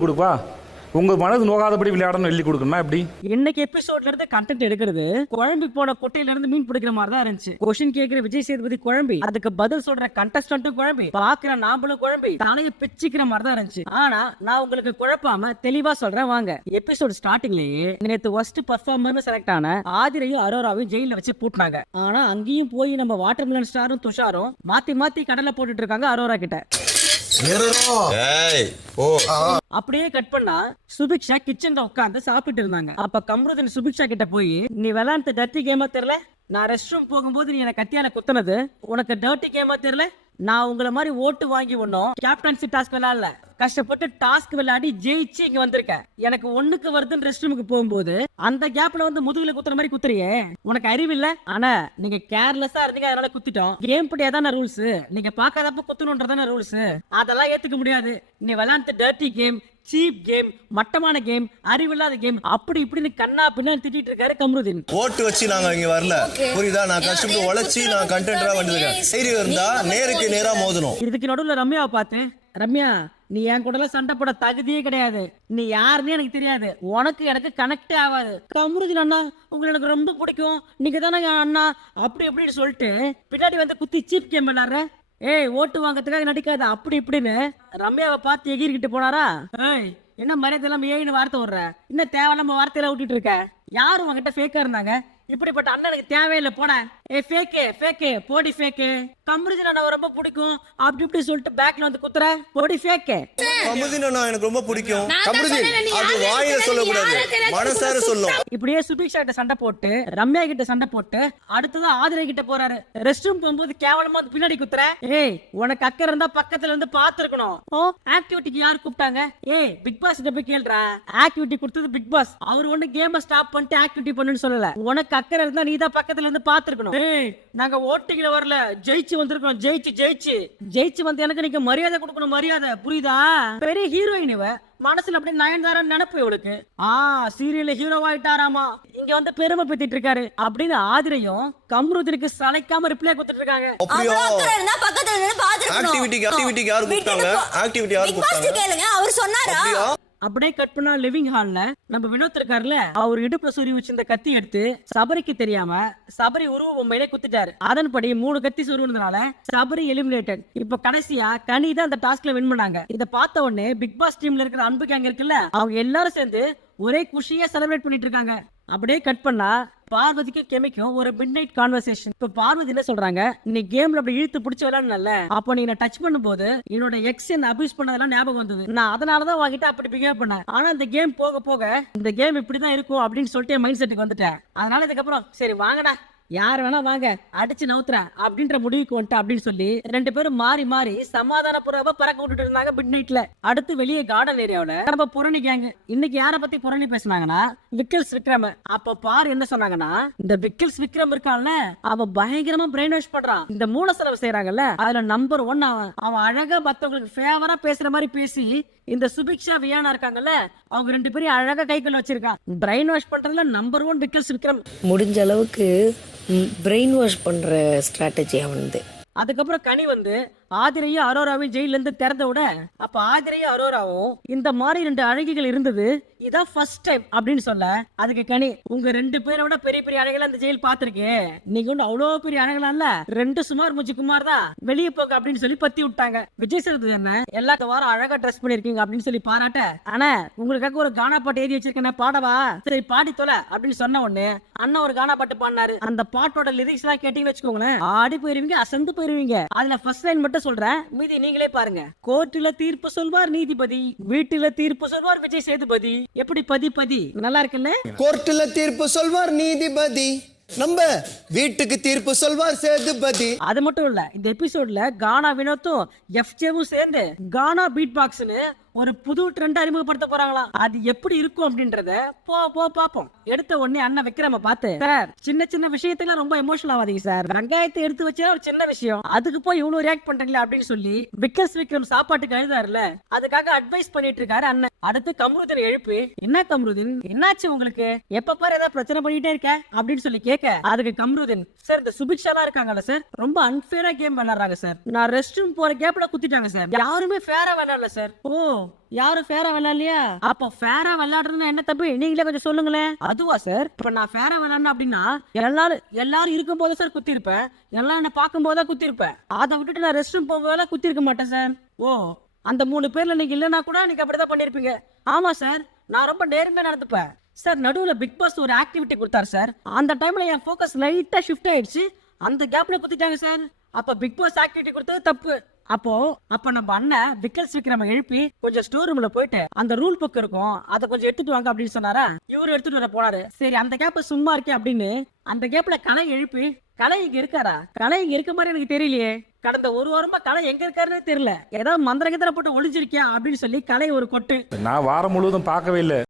கொடுப்பா உங்க மனது நோகாதபடி விளையாடணும் எழுதி கொடுக்கணுமா எப்படி? இன்னைக்கு எபிசோட்ல இருந்து கண்டென்ட் எடுக்கிறது குழம்பி போன கொட்டையில இருந்து மீன் பிடிக்கிற மாதிரி தான் இருந்துச்சு. கொஸ்டின் கேக்குற விஜய் சேதுபதி குழம்பி, அதுக்கு பதில் சொல்ற கண்டஸ்டன்ட்டும் குழம்பி, பாக்குற நாமளும் குழம்பி, தலையை பிச்சுக்கிற மாதிரி தான் இருந்துச்சு. ஆனா நான் உங்களுக்கு குழப்பாம தெளிவா சொல்றேன் வாங்க. எபிசோட் ஸ்டார்டிங்லயே நேத்து ஒஸ்ட் பெர்ஃபார்மர்னு செலக்ட் ஆன ஆதிரையும் அரோராவையும் ஜெயில வச்சு பூட்டினாங்க. ஆனா அங்கேயும் போய் நம்ம வாட்டர்மெலன் ஸ்டாரும் துஷாரும் மாத்தி மாத்தி கடலை போட்டுட்டு இருக்காங்க அரோரா கிட்ட. அப்படியே கட் பண்ணா சுபிக்ஷா கிச்சன்ல உட்கார்ந்து சாப்பிட்டு இருந்தாங்க. அப்ப கம்ருதீன் சுபிக்ஷா கிட்ட போய், நீ விளையாண்டு டர்ட்டி கேமா தெரியல, நான் ரெஸ்ட் ரூம் போகும்போது நீ எனக்கு கத்தியால குத்துனது உனக்கு டர்ட்டி கேமா தெரியல, நான் உங்களை மாதிரி ஓட்டு வாங்கி ஒன்னும் கேப்டன்சி டாஸ்க் விளையாடல, கஷ்டப்பட்டு டாஸ்க் விளையாடி ஜெயிச்சு இங்க வந்திருக்கேன், எனக்கு ஒண்ணுக்கு வருதுன்னு ரெஸ்ட் ரூமுக்கு போகும்போது அந்த கேப்ல வந்து முதுகுல குத்துற மாதிரி குத்துறியே, உனக்கு அறிவு இல்ல? ஆனா நீங்க கேர்லெஸ்ஸா இருந்தீங்க, அதனால குத்திட்டோம். கேம் படி அதான ரூல்ஸ், நீங்க பாக்காதப்ப குத்தணும்ன்றதான ரூல்ஸ், அதெல்லாம் ஏத்துக்க முடியாது. நீ விளையாண்டு டர்ட்டி கேம், சீப் கேம், மட்டமான கேம், அறிவில்லாத கேம், அப்படி இப்படின்னு கண்ணா பின்னா திட்டிட்டு இருக்காரு கம்ருதீன். ஓட்டு வச்சு நாங்க இங்க வரல, புரியுதா? நான் கஷ்டப்பட்டு உழைச்சி நான் கண்டென்ட்டா வந்திருக்கேன். தைரியம் இருந்தா நேருக்கு நேரா மோதணும். இதுக்கு நடுவுல ரம்யாவை பார்த்தேன். ரம்யா, நீ என் கூட சண்டை போட தகுதியே கிடையாது, நீ யாருன்னு எனக்கு தெரியாது, உனக்கு எனக்கு கனெக்டே ஆகாது. கம்ருதீன் அண்ணா உங்களை எனக்கு ரொம்ப பிடிக்கும், நீங்க தானே என் அண்ணா, அப்படி இப்படின்னு சொல்லிட்டு பின்னாடி வந்து குத்தி சீப் கேம் விளையாடுற. ஏய், ஓட்டு வாங்கறதுக்காக நடிக்காத, அப்படி இப்படின்னு ரம்யாவை பார்த்து எகிரிக்கிட்டு போனாரா? ஏய், என்ன மரியாதை இல்லாம ஏன்னு வார்த்தை விடுற, இன்னும் தேவையில்லாம வார்த்தையில விட்டுட்டு இருக்க. யாரும் உங்ககிட்ட ஃபேக்கா இருந்தாங்க? இப்படிப்பட்ட அண்ணனுக்கு தேவையில்லை, போன. ஏ ஃபேக்கு ஃபேக்கு போடி ஃபேக்கு, கம்ருதீன் அண்ணா ரொம்ப பிடிக்கும் அப்படி இப்படி சொல்லிட்டு பேக்ல வந்து குத்துற, போடி ஃபேக்கு. கம்ருதீன் அண்ணா எனக்கு ரொம்ப பிடிக்கும். கம்ருதீன் அது வாயில சொல்லக்கூடாது, மனசார சொல்லும். இப்படியே சுபிக்ஷா கிட்ட சண்டை போட்டு, ரம்யா கிட்ட சண்டை போட்டு, அடுத்ததான் ஆதிரை கிட்ட போறாரு. ரெஸ்ட் ரூம் போகும்போது கேவலமா வந்து பின்னாடி குத்துற. ஏய், உனக்கு அக்கறை இருந்தா பக்கத்துல இருந்து பாத்துருக்கணும். ஆக்டிவிட்டிக்கு யாரு கூப்பிட்டாங்க? ஏய், பிக் பாஸ் கிட்ட போய் கேளுடா. ஆக்டிவிட்டி கொடுத்தது பிக் பாஸ், அவர் ஒண்ணு கேம ஸ்டாப் பண்ணிட்டு ஆக்டிவிட்டி பண்ணுன்னு சொல்லல. உனக்கு அக்கறை இருந்தா நீ தான் பக்கத்துல இருந்து பாத்துருக்கணும். ஏய், நாங்க ஓட்டிங்ல வரல, ஜெயிச்சு வந்திருக்கோம். ஜெயிச்சு ஜெயிச்சு ஜெயிச்சு வந்து எனக்கு நீங்க மரியாதை கொடுக்கணும், மரியாதை, புரியுதா? பெரிய ஹீரோயின் இவ, மனசுல அப்படியே நயன்தாரா நினைப்பு இவளுக்கு. சீரியல்ல ஹீரோவாயிட்டாராமா, இங்க வந்து பெருமை பத்திட்டு இருக்காரு அப்படின்னு ஆதிரையும் கம்ருதீனுக்கு சளைக்காம ரிப்ளை கொடுத்துட்டு இருக்காங்க. அப்படியே கட் பண்ணா லிவிங் ஹால்ல நம்ம வினோத் இருக்காருல்ல, அவர் இடுப்புல சொருவி வச்சிருந்த கத்தி எடுத்து சபரிக்கு தெரியாம சபரி உருவ பொம்மையிலே குத்திட்டாரு. அதன்படி 3 கத்தி சொருவினதுனால சபரி எலிமினேட்டட். இப்ப கடைசியா கனி தான் அந்த டாஸ்க்ல வின் பண்ணாங்க. இத பார்த்த உடனே பிக் பாஸ் டீம்ல இருக்கிற அன்பு கேங் இருக்குல்ல, அவங்க எல்லாரும் சேர்ந்து ஒரே குஷியா செலிப்ரேட் பண்ணிட்டு இருக்காங்க. அப்படியே கட் பண்ணா பார்வதிக்கும் கெமிக்கும் ஒரு மிட் நைட் கான்வர்சேஷன். இப்ப பார்வதி என்ன சொல்றாங்க, நீ கேம்ல அப்படி இழுத்து பிடிச்ச விளையாடல, அப்ப நீ என்ன டச் பண்ணும்போது என்னோட எக்ஸ் என்ன அபியூஸ் பண்ணதெல்லாம் ஞாபகம் வந்தது, நான் அதனாலதான் வாங்கிட்டு அப்படி பிஹேவ் பண்ணேன். ஆனா இந்த கேம் போக போக இந்த கேம் இப்படிதான் இருக்கும் அப்படின்னு சொல்லிட்டு மைண்ட் செட்டுக்கு வந்துட்டேன். அதனால இதுக்கப்புறம் சரி வாங்கடா, யார் வேணா வாங்க, அடிச்சு நவுத்துறேன் அப்படின்ற முடிவுக்கு வந்துட்டு அப்படின்னு சொல்லி 2 பேரும் மாறி மாறி சமாதான புறாவ பறக்க விட்டுட்டு இருந்தாங்க மிட் நைட்ல. அடுத்து வெளியே கார்டன் ஏரியாவுல நம்ம புரணி கேங். இன்னைக்கு யார பத்தி புரணி பேசினாங்கன்னா விக்கல்ஸ் விக்ரம். அப்ப பாரு என்ன சொன்னாங்கன்னா, இந்த விக்கல்ஸ் விக்ரம் இருக்கான்ல, அவன் பயங்கரமா பிரெயின் வாஷ் பண்றான். இந்த மூல செலவு செய்யறாங்கல்ல, அதுல நம்பர் 1 அவன் அழகா மத்தவங்களுக்கு ஃபேவரா பேசுற மாதிரி பேசி இந்த சுபிக்ஷா வியானா இருக்காங்கல்ல, அவங்க 2 பேரும் அழகா கைக்குள்ள வச்சிருக்கான். பிரெயின் வாஷ் பண்றதுல நம்பர் 1 விக்கல்ஸ் விக்ரம். முடிஞ்ச அளவுக்கு பிரெயின் வாஷ் பண்ற ஸ்ட்ராட்டஜி அவனது. அதுக்கப்புறம் கனி வந்து ஆதிரையும் அரோராவையும் ஜெயில இருந்து திறந்த விட, அப்ப ஆதிரையும் அரோராவும் இந்த மாதிரி 2 அழகிகள் இருந்தது, இதான் ஃபர்ஸ்ட் டைம் அப்படின்னு சொல்ல, அதுக்கு கனி, உங்க 2 பேரை விட பெரிய பெரிய அழகெல்லாம் இந்த ஜெயில் பாத்திருக்கேன், நீங்க ஒண்ணு அவ்வளவு பெரிய அழகலாம் இல்ல, 2 சுமார் முஜி குமார் தான், வெளியே போக அப்படின்னு சொல்லி பத்தி விட்டாங்க. விஜய் சேதுபதி என்ன எல்லா வாரம் அழகா ட்ரெஸ் பண்ணிருக்கீங்க அப்படின்னு சொல்லி பாராட்ட, ஆனா உங்களுக்காக ஒரு கானா பாட்டு எழுதி வச்சிருக்கேன், பாடவா? சரி பாடி தொலை அப்படின்னு சொன்ன உடனே அண்ணா ஒரு கானா பாட்டு பாடினாரு. அந்த பாட்டோட லிரிக்ஸ் எல்லாம் கேட்டீங்கன்னு வச்சுக்கோங்களேன், ஆடி போயிருவீங்க, அசந்து போயிருவீங்க. அதுல ஃபர்ஸ்ட் லைன் மட்டும் சொல்றேன், மீதி நீங்களே பாருங்க. கோர்ட்டுல தீர்ப்பு சொல்வார் நீதிபதி, வீட்டுல தீர்ப்பு சொல்வார் விஜய் சேதுபதி. எப்படி பதி பதி நல்லா இருக்குல்ல? கோர்ட்டுல தீர்ப்பு சொல்வார் நீதிபதி, நம்ம வீட்டுக்கு தீர்ப்பு சொல்வார் சேதுபதி. அது மட்டும் இல்ல, இந்த எபிசோட்ல கானா வினோத்தும் எஃப்ஜேவும் சேர்ந்து கானா பீட் பாக்ஸ்னு ஒரு புது ட்ரெண்ட் அறிமுகப்படுத்த போறாங்களாம். அது எப்படி இருக்கும் அப்படின்றத போ பாப்போம். எடுத்த உடனே அண்ணன் விக்ரம பார்த்து, சார் சின்ன சின்ன விஷயத்துல ரொம்ப எமோஷனல் ஆகாதீங்க சார், வெங்காயத்தை எடுத்து வச்சா ஒரு சின்ன விஷயம், அதுக்கு போய் இவ்வளவு ரியாக்ட் பண்றீங்களா அப்படின்னு சொல்லி விக்கல்ஸ் விக்ரம் சாப்பாட்டுக்கு எழுதாருல, அதுக்காக அட்வைஸ் பண்ணிட்டு இருக்காரு அண்ணன். அடுத்து கம்ருதீன் எழுப்பி, என்ன கம்ருதீன் என்னாச்சு உங்களுக்கு, எப்ப பாரு ஏதாவது பிரச்சனை பண்ணிட்டே இருக்க அப்படின்னு சொல்லி கேட்க, அதுக்கு கம்ருதீன், சார் இந்த சுபிக்ஷா இருக்காங்கல்ல சார், ரொம்ப அன்ஃபேரா கேம் விளையாடுறாங்க சார், நான் ரெஸ்ட் ரூம் போற கேப்ல குத்திட்டாங்க சார், யாருமே ஃபேரா விளையாடல சார். ஓ யாரும் ஃபேரா விளையாடலையா? அப்ப ஃபேரா விளையாடுறதுன்னா என்ன தப்பு, நீங்களே கொஞ்சம் சொல்லுங்களேன். அதுவா சார்? இப்ப நான் ஃபேரா விளையாடணும் அப்படின்னா எல்லாரும் இருக்கும் போது சார் குத்தி இருப்பேன், எல்லாம் என்ன பார்க்கும் போதா குத்தி இருப்பேன். அதை விட்டுட்டு நான் ரெஸ்ட் ரூம் போகும்போதெல்லாம் குத்தி இருக்க மாட்டேன் சார். ஓ, அந்த 3 பேர்ல நீங்க இல்லைன்னா கூட நீங்க அப்படிதான் பண்ணிருப்பீங்க. ஆமா சார், நான் ரொம்ப நேர்மையா நடந்துப்பேன் சார். நடுவுல பிக் பாஸ் ஒரு ஆக்டிவிட்டி கொடுத்தாரு சார். அந்த டைம்ல என் ஃபோக்கஸ் லைட்டா ஷிஃப்ட் ஆயிடுச்சு, அந்த கேப்ல குத்திட்டாங்க சார். அப்ப பிக் பாஸ் ஆக்டிவிட்டி கொடுத்தது தப்பு. அப்ப நம்ம அண்ணன் விக்கல்ஸ் விக்ரம எழுப்பி கொஞ்சம் ஸ்டோர் ரூம்ல போயிட்டு அந்த ரூல் புக் இருக்கும் அதை கொஞ்சம் எடுத்துட்டு வாங்க அப்படின்னு சொன்னாரா. இவரு எடுத்துட்டு வர போனாரு. சரி, அந்த கேப்ல சும்மா இருக்கே அப்படின்னு அந்த கேப்ல கலை எழுப்பி, கலை இங்க இருக்காரா? கலை இங்க இருக்க மாதிரி எனக்கு தெரியலையே, கடந்த 1 வாரமா கலை எங்க இருக்காருன்னு தெரியல, ஏதாவது மந்திரகத்தில போட்டு ஒளிஞ்சிருக்கியா அப்படின்னு சொல்லி கலை ஒரு கொட்டு. நான் வாரம் முழுவதும் பார்க்கவே இல்லை.